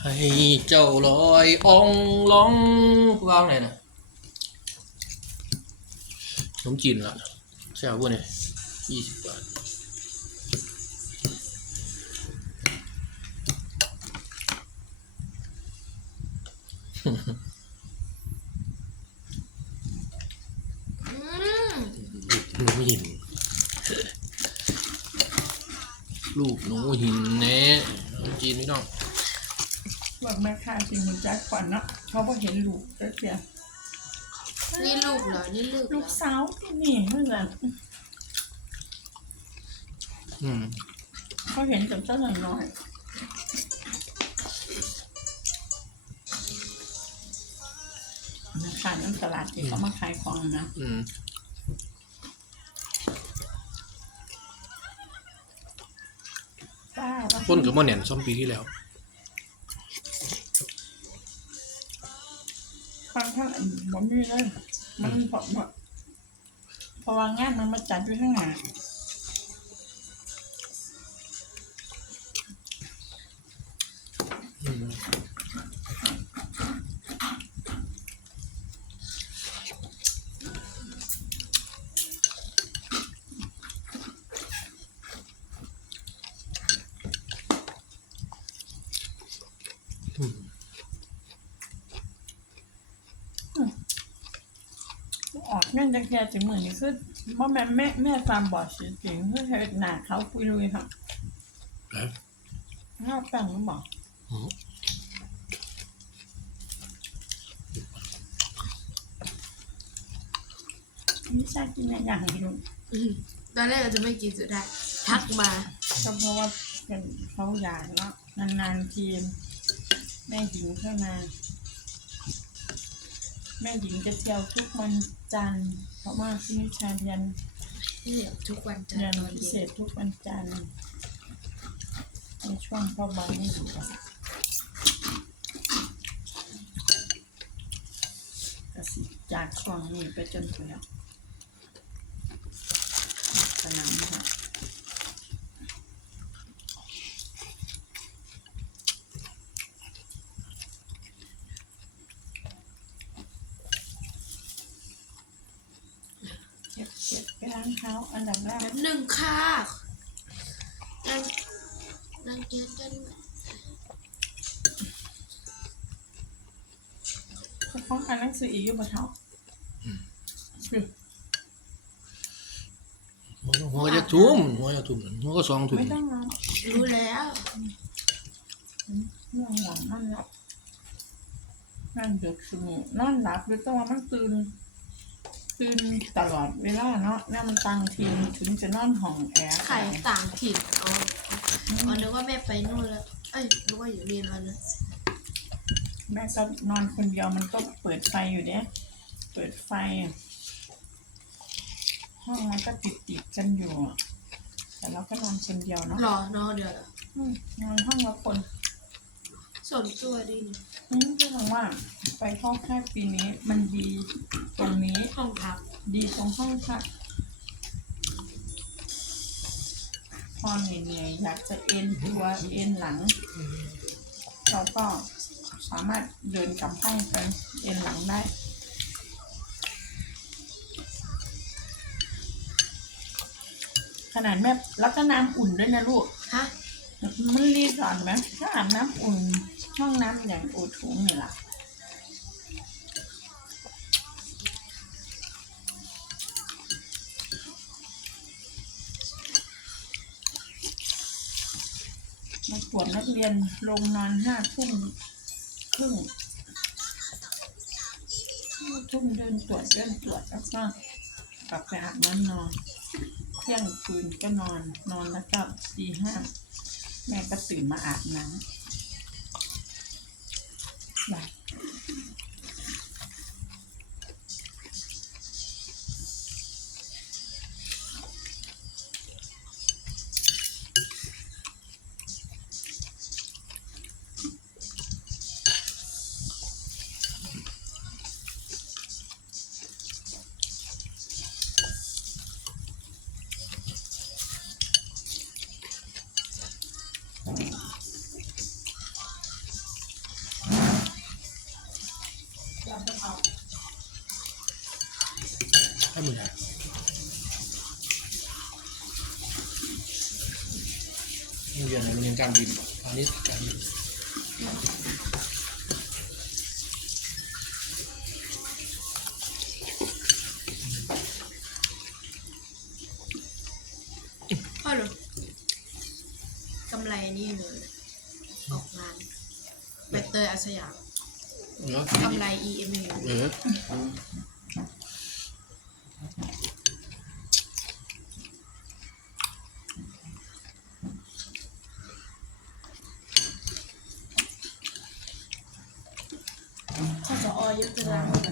ให้เจ้าลอยอ่องร้องวางไหนนะขนมจีนละใช่ป่ะเนี่ยยี่สิบบาทอืมลูกหนูหิน ลูกหนูหินเน่ขนมจีนพี่น้อง บอกแม่ค้าจริงมันจักก่อนเนาะเขาก็เห็นลูกแล้วเสียนี่ลูกเหรอ นี่ลูกเหรลูอกสาวที่นี่เมื่อไหร่อืมเขาเห็นแต่เจ้าหน่อยน้อยนะขายน้ำตลาดที่เขามาขายของนะ อืมป้าว่าต้นกับมะแหน่นซ้ำปีที่แล้ว ฟังท่าผมมีเลยมันเพราะว่าเพราะว่างานมันมาจัดอยู่ข้างหน้า อืมอืม ออกนั่นจะแค่ถึงมือนี่คือเพราะแม่แม่แม่ตามบอดสีจริงคือเห็นหน้าเขาคุยลุยค่ะแล้วห้าตังค์มันบอกอืมไม่ใช่กินอะไรอย่างนี้ลูกอืมตอนแรกเราจะไม่กินสุดท้ายทักมาก็เพราะว่าเป็นเขาอยากเนาะนานๆทีมแม่หญิงเข้ามา แม่หญิงจะเที่ยวทุกวันจันทร์เพราะว่าที่นิชาเรียนเรียนทุกวันจันทเรียนร์ตอนพิเศเย็นษทุกวันจันทร์ในช่วงพ่อบอลนี่อยู่กันก็สิจากช่วงนี้ไปจนถึงนามค่ะ เก็บเก็บไปล้างเท้าอันดับแรกแป๊บหนึ่งค่ะนั่งนั่งเกียนกันเขาป้องกันหนังสืออีกอยู่บนเท้าคือหัวหัวจะทุ่มหัวจะทุ่มหัวก็สองทุ่มไม่ต้องนอนรู้แล้วง่วงหลับนั่นหลับนั่นดึกสมุนอนหลับหรือต้องว่ามันตื่น ตื่นตลอดเวลาเนาะนั่นมันตังทีถึงจะนอนห้องแอร์ไข่ต่างถิ่นอ๋ออ๋อนึกว่าแม่ไปนู่นแล้ว เอ้ยนึกว่าอยู่นี่แล้วนะแม่ก็นอนคนเดียวมันก็เปิดไฟอยู่เนี้ยเปิดไฟอะห้องมันก็ติดติดๆกันอยู่อะแต่เราก็นอนคนเดียวเนาะรอนอนเดี๋ยวเหรออืมนอนห้องละคน ส่วนตัวดีนี่อืมก็มองว่า ไปห้องแค่ปีนี้ มันดีตรงนี้ห้องพักดีตรงห้องพักพอเหนื่อยๆอยากจะเอ็นตัวเอ็นหลัง เราก็สามารถเดินกลับห้องไปเอ็นหลังได้ขนาดแม่แล้วก็น้ำอุ่นด้วยนะลูก ฮะ มันรีสอร์ทไหมก็อาบน้ำอุ่น ห้องน้ำอย่างโอทุงนี่แหละ วบนักเรียนลงนอนห้าทุ่มครึ่งทุ่มเดินตรวจเดินตรวจแล้วก็กลับไปอาบน้ำนอนเที่ยงคืนก็นอนนอนแล้วก็ตีห้าแม่ก็ตื่นมาอาบน้ำบาย ให้มึงอะนิเยียนมันเรียนการบินพานนี้การบินพอหรอกำไรนี่เลยออกงานแบตเตอร์อาสยามกำไร EMA เออะาจะออยกจะล้างมือ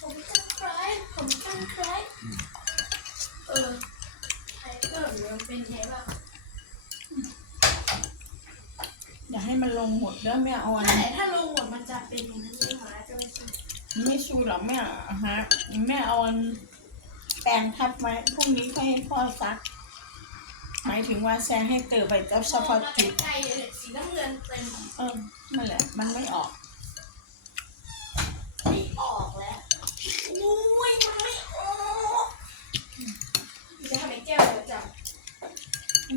ผมกันใครผมกันใครเออใครก็มันเป็นไงบ้างอย่าให้มันลงหมดเด้อแม่ออนแต่ถ้าลงหมดมันจะเป็นอย่นั้นไม่หาจะไม่ช่ไม่ชูหรอแม่ฮะแม่ออนแปรงทับไว้พรุ่งนี้ค่อยให้พ่อซัก หมายถึงว่าแซงให้เติบไปเจ้าเฉพาะกิจใกล้ๆเลยสีน้ำเงินเต็มเออนั่นแหละ มันไม่ออก ออกแล้ว อุ้ยมันไม่ออกจะทำไอ้แก้วเดี๋ยจับ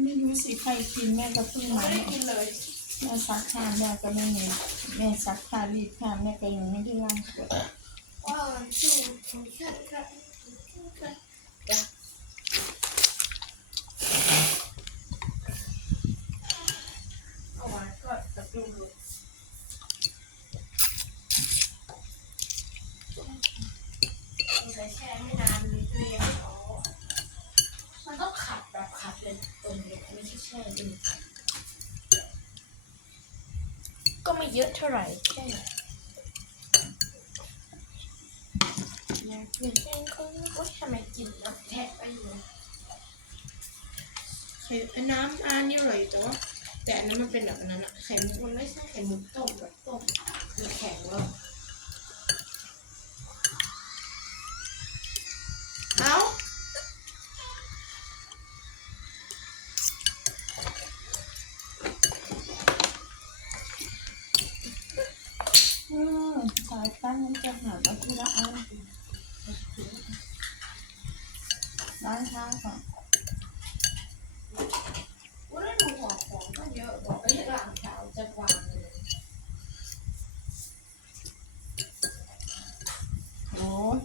ไม่รู้สิใครกินแม่ก็เพิ่งมาไม่ได้กินเลย แม่ซักผ้าแม่ก็ไม่มีแม่ซักผ้ารีดผ้าแม่ก็ยังไม่ได้ล้างตัวว่ามันสู้ผมแค่แค่แค่เดี๋ยวเอาไว้ก็จะดูดูมันจะแช่ไม่นานเลยเรียงอ๋อมันต้องขัดแบบขัดเลยตรงนี้ไม่ใช่แช่จริงก็ไม่ เยอะเท่าไหร่แค่อยากกินแกงคนโอ๊ยทำไมกินแล้วแทะไปอยู่ไข่น้ำอันนี้อร่อยแต่ว่าแต่อันนั้นมันเป็นแบบนั้นอะไข่มุกมันไม่ใช่ไข่มุกต้มแบบต้มมันแข็งแล้วเอ้า อืมสายตั้งมันจะหาตะกุระอัน ล้างเท้าก่อนว่าได้ดูหัวของก็เยอะบอกไปหลังแถวจะวางเลยโอ้ย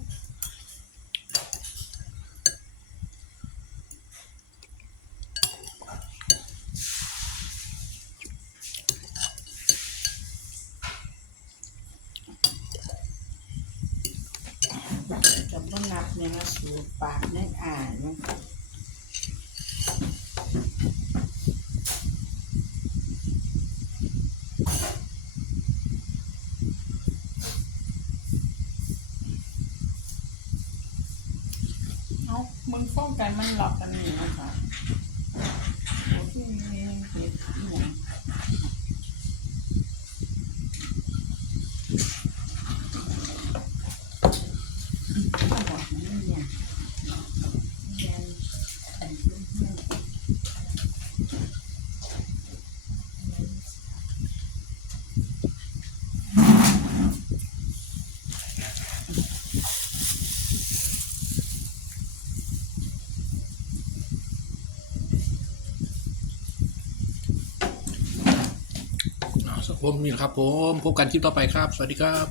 กับ ต้นนับเนี่ยนะสูปากนี่ยอ่านมันเอามึงป้องกันมันหลอกกันนี่นะคะโอ้ที่มีเหตุผลต้องบอกมันเนี่ยเรียนแต่งเพื่อนๆ อ่า ผมนี่แหละครับผมพบกันคลิปต่อไปครับ สวัสดีครับ